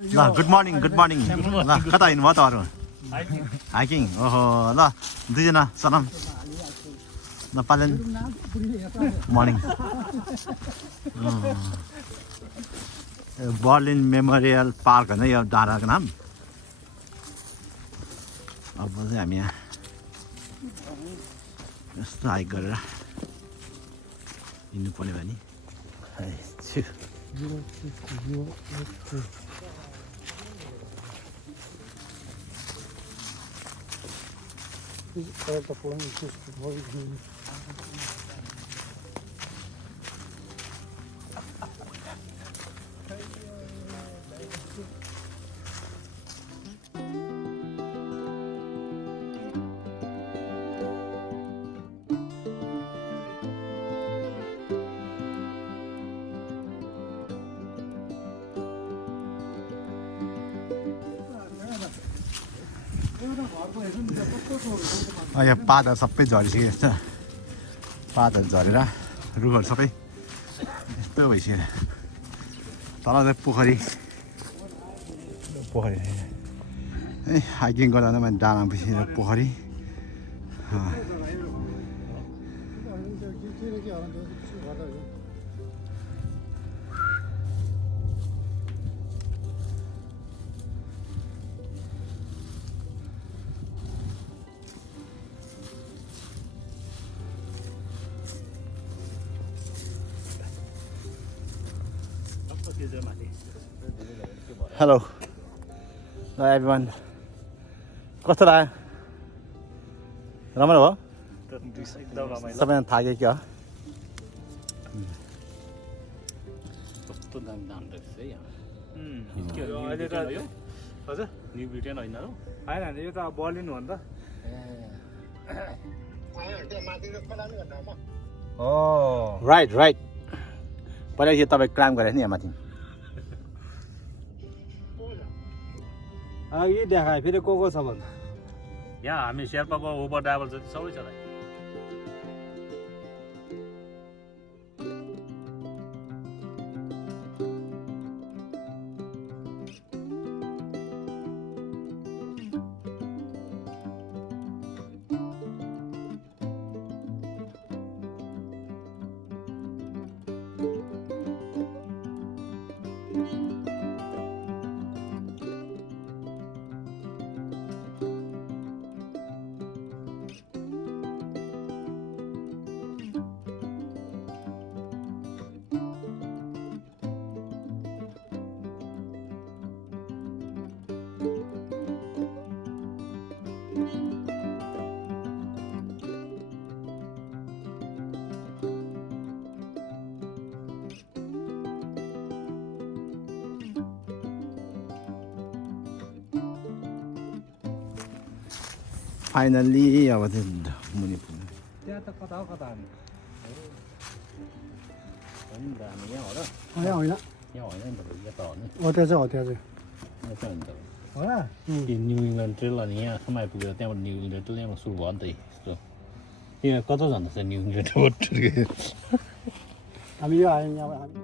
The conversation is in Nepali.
ल गुड मर्निङ ल कता हिँड्नुभयो तपाईँहरू हाइकिङ ओहो ल दुईजना सनम ल पालन मर्निङ बर्लिन मेमोरियल पार्क होइन यो डाँडाको नाम अब चाहिँ हामी यहाँ यस्तो हाइक गरेर हिँड्नु पर्यो भने यहाँ पातहरू सबै झरिसक्यो यस्तो पातहरू झरेर रुखहरू सबै यस्तो भइसक्यो तल चाहिँ पोखरी है हाइकिङ गर्दा मैले डाँडा बसेर पोखरी हेलो ल एभ्रिवान कस्तो लाग्यो रमाइलो भयो सबैजना थाक्यो क्या कस्तो दाम रहेछ है हजुर न्यू ब्रिटेन होइन र होइन यो त अब बर्लिन हो नि त राइट पहिला यो तपाईँ क्लाइम्ब गरेको नि यहाँ माथि यही देखायो फेरि को छ भन्दा यहाँ हामी शेर्पाको ओभर ड्राइभर जति सबै छ त फाइनल्ली अब चाहिँ मुनि पुग्नु त्यहाँ त कता हो कता हामी हामी यहाँ हो र होइन होइन यहाँ होइन नि त यता हो नि त्यहाँ चाहिँ हो त्यहाँ चाहिँ यता हो नि त हो न्यू इङ्ल्यान्ड ट्रेल अनि यहाँसम्म आइपुगेर त्यहाँबाट न्यू इङ्ल्यान्ड ट्रेल यहाँबाट सुरु भयो नि त यस्तो यहाँ कता जाँदैछ न्यू इङ्ल्यान्ड ट्रेल हामी यो आयौँ यहाँ हामी